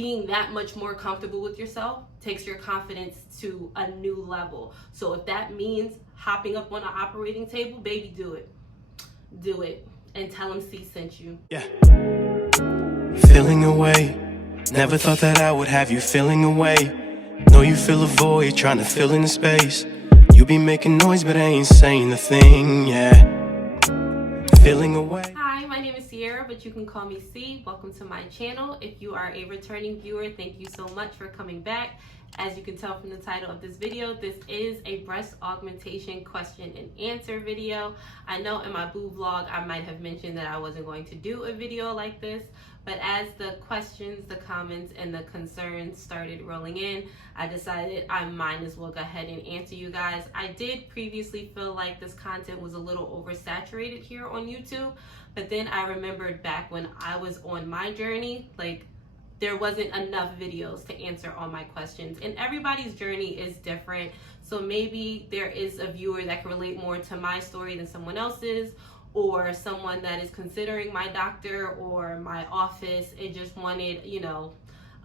being that much more comfortable with yourself takes your confidence to a new level. So if that means hopping up on an operating table, baby, do it. Do it. And tell them Cee sent you. Yeah. Feeling away. Never thought that I would have you feeling away. Know you feel a void, trying to fill in the space. You be making noise, but I ain't saying a thing, yeah. Feeling away. Hi, my name is Sierra, but you can call me Cee. Welcome to my channel. If you are a returning viewer, thank you so much for coming back. As you can tell from the title of this video, this is a breast augmentation question and answer video. I know in my Boob vlog, I might have mentioned that I wasn't going to do a video like this, but as the questions, the comments, and the concerns started rolling in, I decided I might as well go ahead and answer you guys. I did previously feel like this content was a little oversaturated here on YouTube, but then I remembered back when I was on my journey, like, there wasn't enough videos to answer all my questions, and everybody's journey is different. So maybe there is a viewer that can relate more to my story than someone else's, or someone that is considering my doctor or my office and just wanted, you know,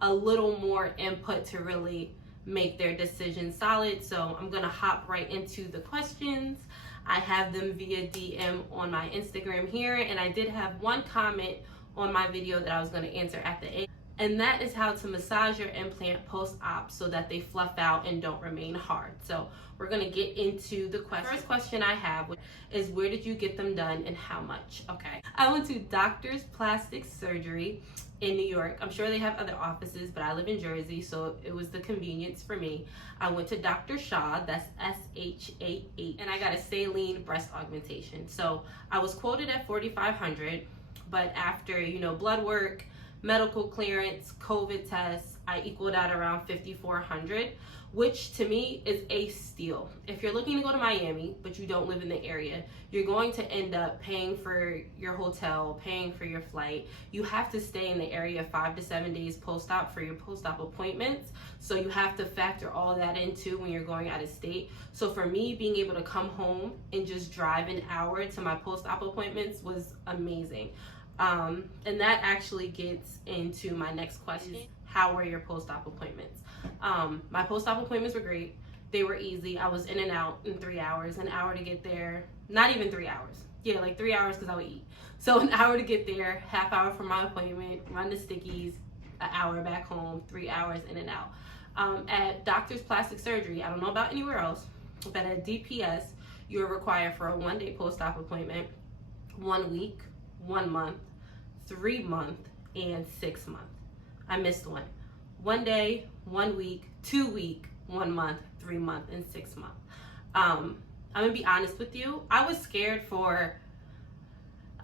a little more input to really make their decision solid. So I'm gonna hop right into the questions. I have them via DM on my Instagram here, and I did have one comment on my video that I was gonna answer at the end. And that is how to massage your implant post-op so that they fluff out and don't remain hard. So we're gonna get into the question. First question I have is, where did you get them done and how much? Okay, I went to Doctor's Plastic Surgery in New York. I'm sure they have other offices, but I live in Jersey, so it was the convenience for me. I went to Dr. Shah, that's S-H-A-H, and I got a saline breast augmentation. So I was quoted at $4,500, but after, you know, blood work, medical clearance, COVID tests, I equaled out around $5,400, which to me is a steal. If you're looking to go to Miami, but you don't live in the area, you're going to end up paying for your hotel, paying for your flight. You have to stay in the area 5 to 7 days post-op for your post-op appointments. So you have to factor all that into when you're going out of state. So for me, being able to come home and just drive an hour to my post-op appointments was amazing. And that actually gets into my next question. How were your post-op appointments? My post-op appointments were great. They were easy. I was in and out in 3 hours, an hour to get there. Not even 3 hours. Yeah, like 3 hours because I would eat. So an hour to get there, half hour for my appointment, run the stickies, an hour back home, 3 hours in and out. At Doctor's Plastic Surgery, I don't know about anywhere else, but at DPS, you're required for a 1-day post-op appointment, 1 week, 1 month, 3 month, and 6 month. I missed one. 1 day, 1 week, 2 week, 1 month, 3 month, and 6 month. I'm gonna be honest with you. I was scared for,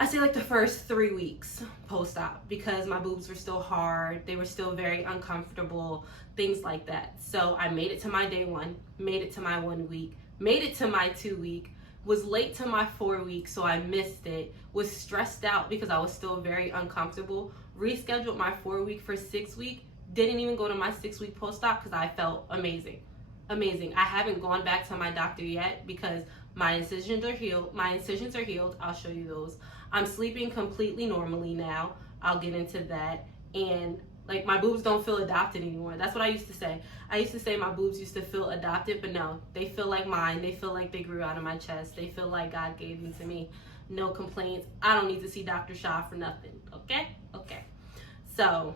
I say like the first 3 weeks post-op because my boobs were still hard. They were still very uncomfortable, things like that. So I made it to my day 1, made it to my 1 week, made it to my 2 week, was late to my 4 weeks, so I missed it, was stressed out because I was still very uncomfortable, rescheduled my 4 week for 6 week, didn't even go to my 6 week post-op because I felt amazing. Amazing. I haven't gone back to my doctor yet because my incisions are healed. I'll show you those. I'm sleeping completely normally now. I'll get into that. And like, my boobs don't feel adopted anymore. That's what I used to say. I used to say my boobs used to feel adopted, but no, they feel like mine. They feel like they grew out of my chest. They feel like God gave them to me. No complaints. I don't need to see Dr. Shah for nothing. Okay? Okay. So,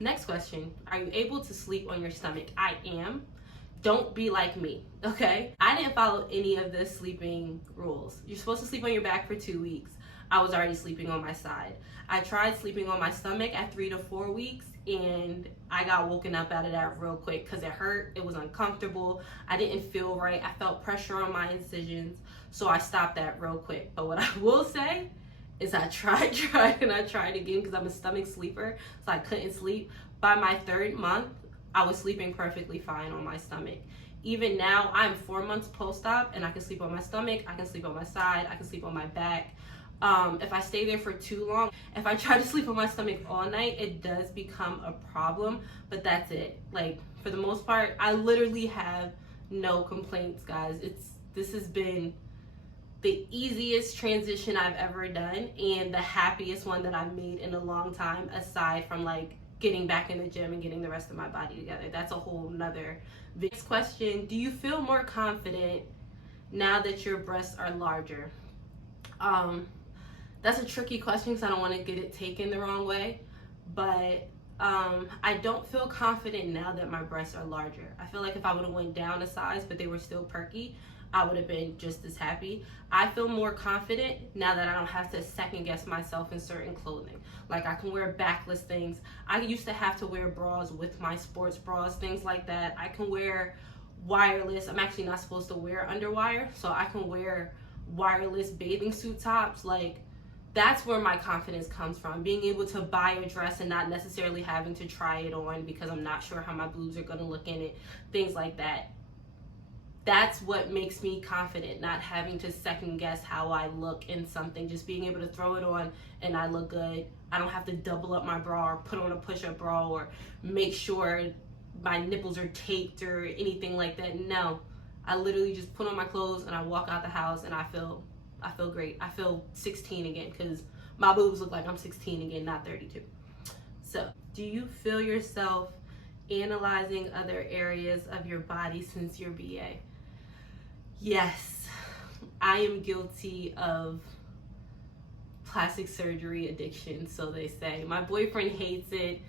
next question. Are you able to sleep on your stomach? I am. Don't be like me, okay? I didn't follow any of the sleeping rules. You're supposed to sleep on your back for 2 weeks. I was already sleeping on my side. I tried sleeping on my stomach at 3 to 4 weeks, and I got woken up out of that real quick because it hurt. It was uncomfortable. I didn't feel right. I felt pressure on my incisions, so I stopped that real quick. But what I will say is I tried and I tried again because I'm a stomach sleeper, so I couldn't sleep. By my 3rd month, I was sleeping perfectly fine on my stomach. Even now, I'm 4 months post-op, and I can sleep on my stomach, I can sleep on my side, I can sleep on my back. If I stay there for too long, if I try to sleep on my stomach all night, it does become a problem, but that's it. Like, for the most part, I literally have no complaints, guys. This has been the easiest transition I've ever done and the happiest one that I've made in a long time, aside from like getting back in the gym and getting the rest of my body together. That's a whole nother. Next question, do you feel more confident now that your breasts are larger? That's a tricky question because I don't want to get it taken the wrong way, but I don't feel confident now that my breasts are larger. I feel like if I would have went down a size but they were still perky, I would have been just as happy. I feel more confident now that I don't have to second guess myself in certain clothing. Like I can wear backless things. I used to have to wear bras with my sports bras, things like that. I can wear wireless. I'm actually not supposed to wear underwire, so I can wear wireless bathing suit tops. Like that's where my confidence comes from, being able to buy a dress and not necessarily having to try it on because I'm not sure how my boobs are going to look in it, things like that. That's what makes me confident, not having to second guess how I look in something, just being able to throw it on and I look good. I don't have to double up my bra or put on a push-up bra or make sure my nipples are taped or anything like that. No, I literally just put on my clothes and I walk out the house and I feel great. I feel 16 again because my boobs look like I'm 16 again, not 32. So, do you feel yourself analyzing other areas of your body since your BA? Yes, I am guilty of plastic surgery addiction, so they say. My boyfriend hates it.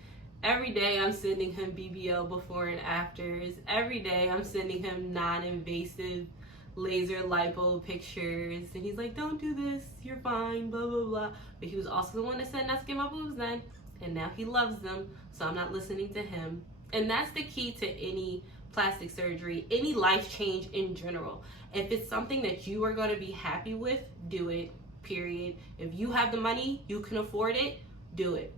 Every day I'm sending him BBL before and afters. Every day I'm sending him non-invasive laser lipo pictures. And he's like, don't do this, you're fine, blah, blah, blah. But he was also the one that said not to get my boobs done. And now he loves them, so I'm not listening to him. And that's the key to any plastic surgery, any life change in general. If it's something that you are going to be happy with, do it, period. If you have the money, you can afford it, do it.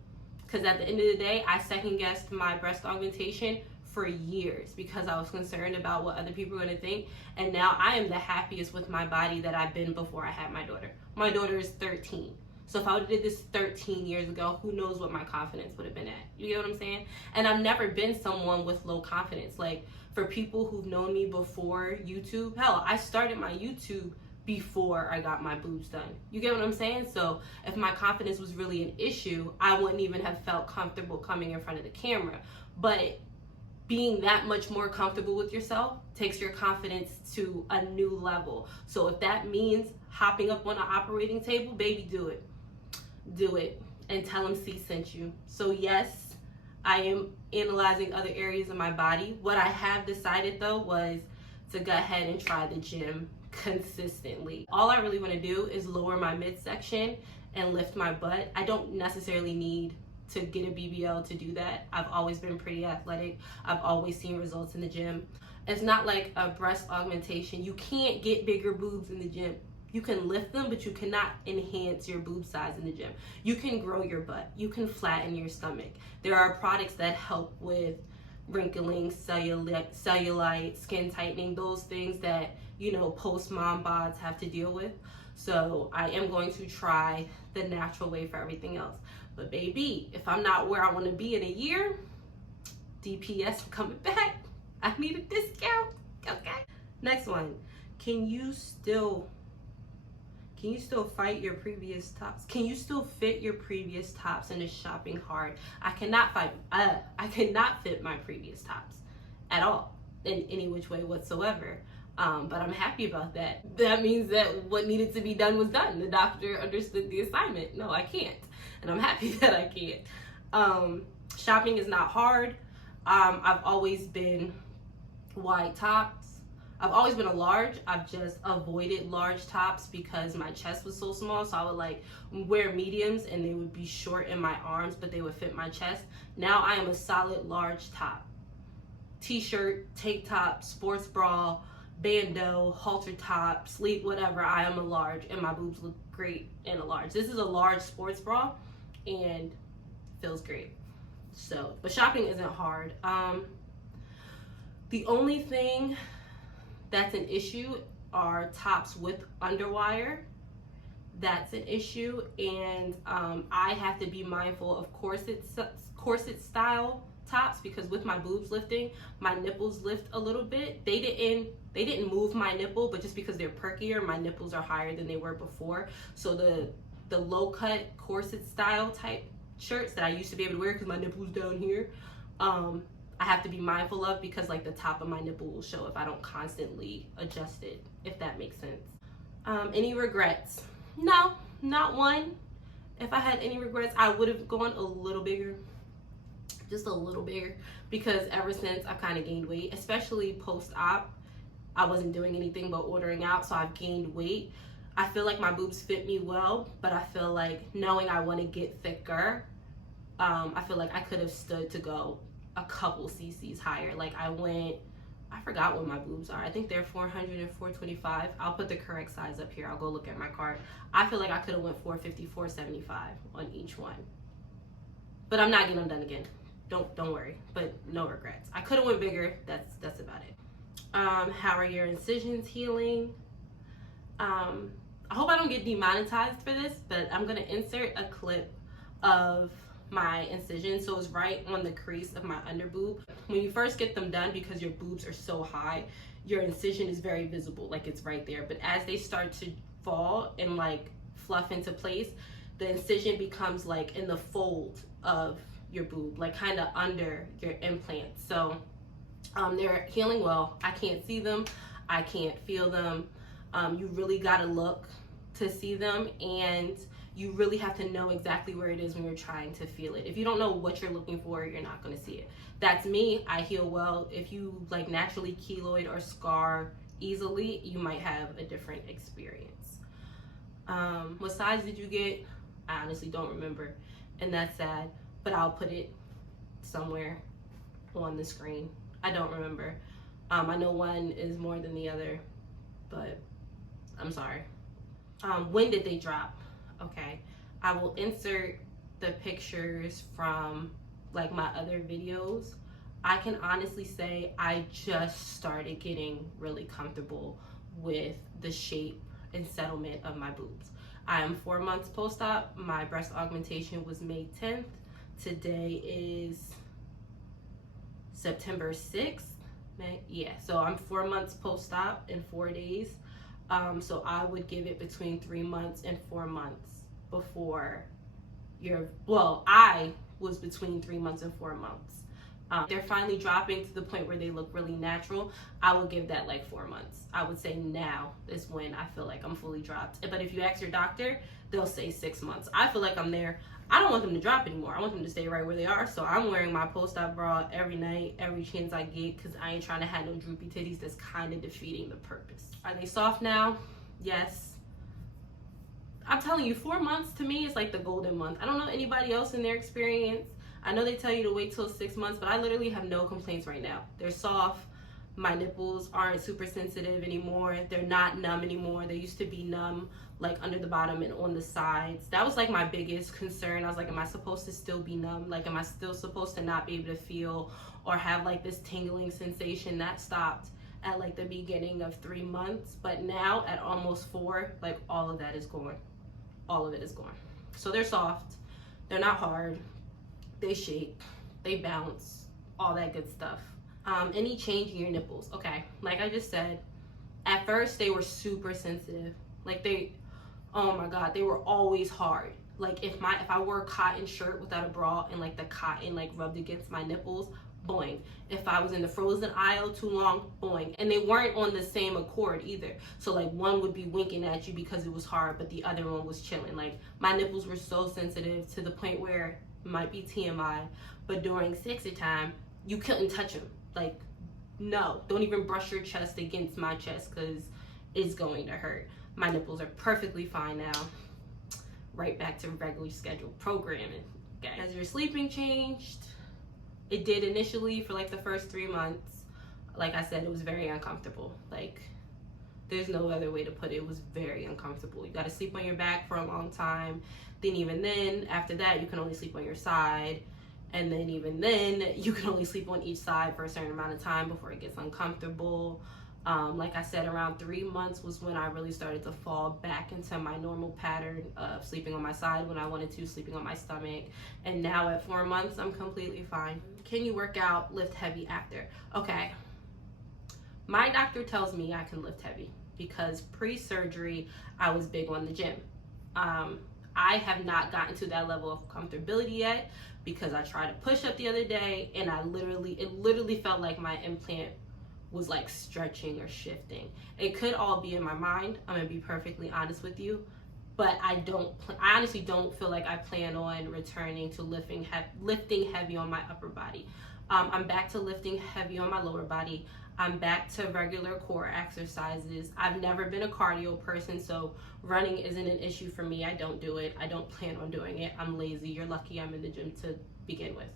Because at the end of the day, I second guessed my breast augmentation for years because I was concerned about what other people were going to think. And now I am the happiest with my body that I've been before I had my daughter. My daughter is 13. So if I would have did this 13 years ago, who knows what my confidence would have been at. You get what I'm saying? And I've never been someone with low confidence. Like, for people who've known me before YouTube, hell, I started my YouTube before I got my boobs done. You get what I'm saying? So if my confidence was really an issue, I wouldn't even have felt comfortable coming in front of the camera. But being that much more comfortable with yourself takes your confidence to a new level. So if that means hopping up on an operating table, baby, do it. Do it and tell them Cee sent you. So yes, I am analyzing other areas of my body. What I have decided though was to go ahead and try the gym consistently. All I really want to do is lower my midsection and lift my butt. I don't necessarily need to get a BBL to do that. I've always been pretty athletic. I've always seen results in the gym. It's not like a breast augmentation. You can't get bigger boobs in the gym. You can lift them, but you cannot enhance your boob size in the gym. You can grow your butt. You can flatten your stomach. There are products that help with wrinkling, cellulite, skin tightening, those things that, you know, post-mom bods have to deal with. So I am going to try the natural way for everything else. But baby, if I'm not where I want to be in a year, DPS coming back. I need a discount. Okay. Next one. Can you still fight your previous tops? Can you still fit your previous tops and is shopping hard? I cannot fit my previous tops at all in any which way whatsoever. But I'm happy about that. That means that what needed to be done was done. The doctor understood the assignment. No, I can't. And I'm happy that I can't. Shopping is not hard. I've always been wide tops. I've always been a large. I've just avoided large tops because my chest was so small. So I would like wear mediums and they would be short in my arms, but they would fit my chest. Now I am a solid large top. T-shirt, tank top, sports bra, bandeau, halter top, sleep, whatever. I am a large and my boobs look great in a large. This is a large sports bra and feels great. So, but shopping isn't hard. The only thing that's an issue are tops with underwire. That's an issue, and I have to be mindful of corset style tops because with my boobs lifting, my nipples lift a little bit. They didn't move my nipple, but just because they're perkier, my nipples are higher than they were before. So the low cut corset style type shirts that I used to be able to wear because my nipple's down here, I have to be mindful of, because like the top of my nipple will show if I don't constantly adjust it, if that makes sense. Any regrets? No, not one. If I had any regrets, I would have gone a little bigger, just a little bigger, because ever since I've kind of gained weight, especially post-op, I wasn't doing anything but ordering out, so I've gained weight. I feel like my boobs fit me well, but I feel like knowing I want to get thicker, I feel like I could have stood to go a couple cc's higher. Like I forgot what my boobs are. I think they're 400 and 425. I'll put the correct size up here. I'll go look at my cart. I feel like I could have went 450, 475 on each one. But I'm not getting them done again. Don't worry. But no regrets. I could have went bigger. That's about it. How are your incisions healing? I hope I don't get demonetized for this, but I'm gonna insert a clip of my incision, so it's right on the crease of my underboob. When you first get them done, because your boobs are so high, your incision is very visible, like it's right there. But as they start to fall and like fluff into place, the incision becomes like in the fold of your boob, like kind of under your implant. So they're healing well. I can't see them, I can't feel them. You really gotta look to see them, and you really have to know exactly where it is when you're trying to feel it. If you don't know what you're looking for, you're not gonna see it. That's me, I heal well. If you like naturally keloid or scar easily, you might have a different experience. What size did you get? I honestly don't remember, and that's sad, but I'll put it somewhere on the screen. I don't remember. I know one is more than the other, but I'm sorry. When did they drop? Okay, I will insert the pictures from like my other videos. I can honestly say I just started getting really comfortable with the shape and settlement of my boobs. I am 4 months post-op. My breast augmentation was May 10th. Today is September 6th. Yeah, so I'm 4 months post-op in 4 days. So I would give it between 3 months and 4 months before I was between 3 months and 4 months. They're finally dropping to the point where they look really natural. I will give that like 4 months. I would say now is when I feel like I'm fully dropped. But if you ask your doctor, they'll say 6 months. I feel like I'm there. I don't want them to drop anymore. I want them to stay right where they are. So I'm wearing my post-op bra every night, every chance I get, because I ain't trying to have no droopy titties. That's kind of defeating the purpose. Are they soft now? Yes. I'm telling you, 4 months to me is like the golden month. I don't know anybody else in their experience. I know they tell you to wait till 6 months, but I literally have no complaints right now. They're soft. My nipples aren't super sensitive anymore. They're not numb anymore. They used to be numb like under the bottom and on the sides. That was like my biggest concern. I was like, am I supposed to still be numb? Like, am I still supposed to not be able to feel or have like this tingling sensation? That stopped at like the beginning of 3 months, but now at almost 4, like all of that is gone. All of it is gone. So they're soft. They're not hard. They shake. They bounce. All that good stuff. Any change in your nipples? Okay, like I just said, at first they were super sensitive. Like oh my god, they were always hard. Like if I wore a cotton shirt without a bra and like the cotton like rubbed against my nipples, boing. If I was in the frozen aisle too long, boing. And they weren't on the same accord either. So like one would be winking at you because it was hard, but the other one was chilling. Like my nipples were so sensitive to the point where it might be TMI, but during sexy time, you couldn't touch them. Like, no, don't even brush your chest against my chest because it's going to hurt. My nipples are perfectly fine now. Right back to regular scheduled programming. Okay. Has your sleeping changed? It did initially for like the first 3 months. Like I said, it was very uncomfortable. Like, there's no other way to put it. It was very uncomfortable. You got to sleep on your back for a long time. Then even then, after that, you can only sleep on your side. And then even then, you can only sleep on each side for a certain amount of time before it gets uncomfortable. Like I said, around 3 months was when I really started to fall back into my normal pattern of sleeping on my side when I wanted to, sleeping on my stomach. And now at 4 months, I'm completely fine. Can you work out, lift heavy after? Okay. My doctor tells me I can lift heavy because pre-surgery, I was big on the gym. I have not gotten to that level of comfortability yet, because I tried to push up the other day and it literally felt like my implant was like stretching or shifting. It could all be in my mind, I'm gonna be perfectly honest with you, but I honestly don't feel like I plan on returning to lifting heavy on my upper body. I'm back to lifting heavy on my lower body. I'm back to regular core exercises. I've never been a cardio person, so running isn't an issue for me. I don't do it. I don't plan on doing it. I'm lazy. You're lucky I'm in the gym to begin with.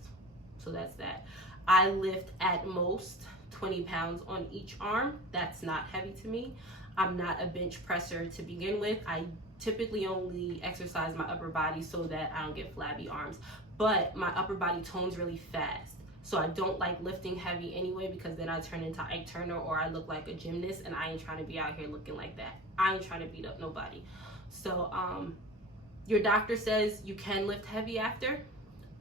So that's that. I lift at most 20 pounds on each arm. That's not heavy to me. I'm not a bench presser to begin with. I typically only exercise my upper body so that I don't get flabby arms. But my upper body tones really fast. So I don't like lifting heavy anyway, because then I turn into Ike Turner or I look like a gymnast, and I ain't trying to be out here looking like that. I ain't trying to beat up nobody. So your doctor says you can lift heavy after.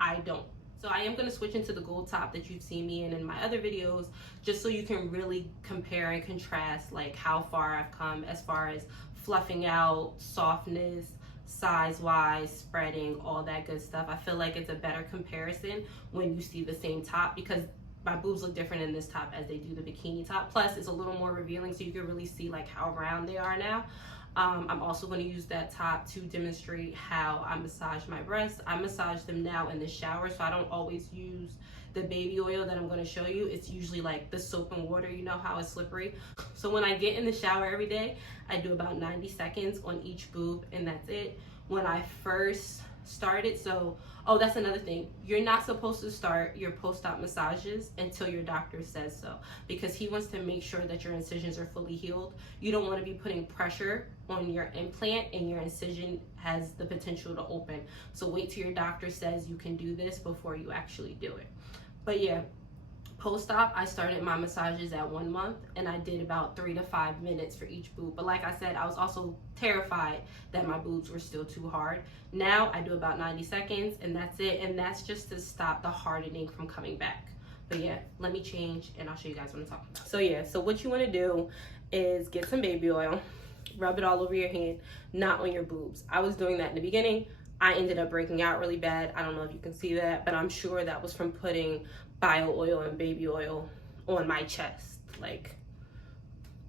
I don't. So I am going to switch into the gold top that you've seen me in my other videos, just so you can really compare and contrast like how far I've come as far as fluffing out, softness, size-wise, spreading, all that good stuff. I feel like it's a better comparison when you see the same top, because my boobs look different in this top as they do the bikini top. Plus, it's a little more revealing, so you can really see like how round they are now. I'm also going to use that top to demonstrate how I massage my breasts. I massage them now in the shower, so I don't always use the baby oil that I'm going to show you. It's usually like the soap and water, you know how it's slippery. So when I get in the shower every day, I do about 90 seconds on each boob, and that's it. When I first started, that's another thing. You're not supposed to start your post-op massages until your doctor says so, because he wants to make sure that your incisions are fully healed. You don't want to be putting pressure on your implant and your incision has the potential to open. So wait till your doctor says you can do this before you actually do it. But yeah, post-op, I started my massages at 1 month, and I did about 3 to 5 minutes for each boob. But like I said, I was also terrified that my boobs were still too hard. Now I do about 90 seconds, and that's it. And that's just to stop the hardening from coming back. But yeah, let me change and I'll show you guys what I'm talking about. So yeah, so what you want to do is get some baby oil, rub it all over your hand, not on your boobs. I was doing that in the beginning. I ended up breaking out really bad. I don't know if you can see that, but I'm sure that was from putting bio oil and baby oil on my chest. Like,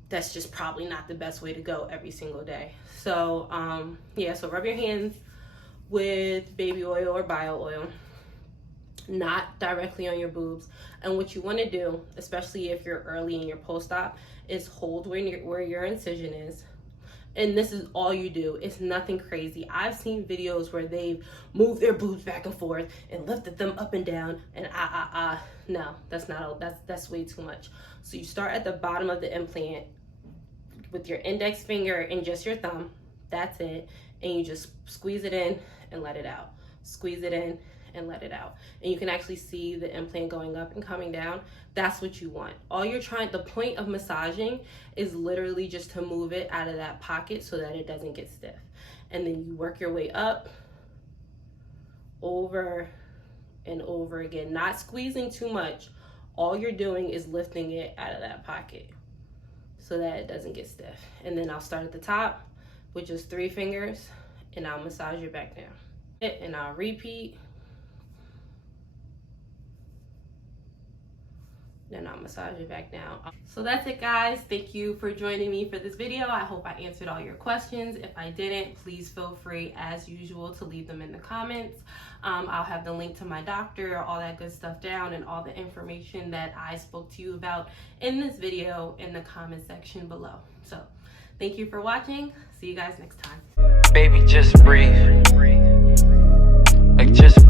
that's just probably not the best way to go every single day. So yeah, so rub your hands with baby oil or bio oil, not directly on your boobs. And what you want to do, especially if you're early in your post-op, is hold where your incision is. And this is all you do. It's nothing crazy. I've seen videos where they've moved their boobs back and forth and lifted them up and down and no, that's way too much. So you start at the bottom of the implant with your index finger and just your thumb. That's it. And you just squeeze it in and let it out. Squeeze it in and let it out. And you can actually see the implant going up and coming down. That's what you want. The point of massaging is literally just to move it out of that pocket so that it doesn't get stiff. And then you work your way up, over and over again, not squeezing too much. All you're doing is lifting it out of that pocket so that it doesn't get stiff. And then I'll start at the top with just 3 fingers and I'll massage it back down. And I'll repeat. Then I'll massage it back down. So that's it, guys. Thank you for joining me for this video. I hope I answered all your questions. If I didn't, please feel free, as usual, to leave them in the comments. I'll have the link to my doctor, all that good stuff down, and all the information that I spoke to you about in this video in the comment section below. So thank you for watching. See you guys next time. Baby, just breathe. Like, just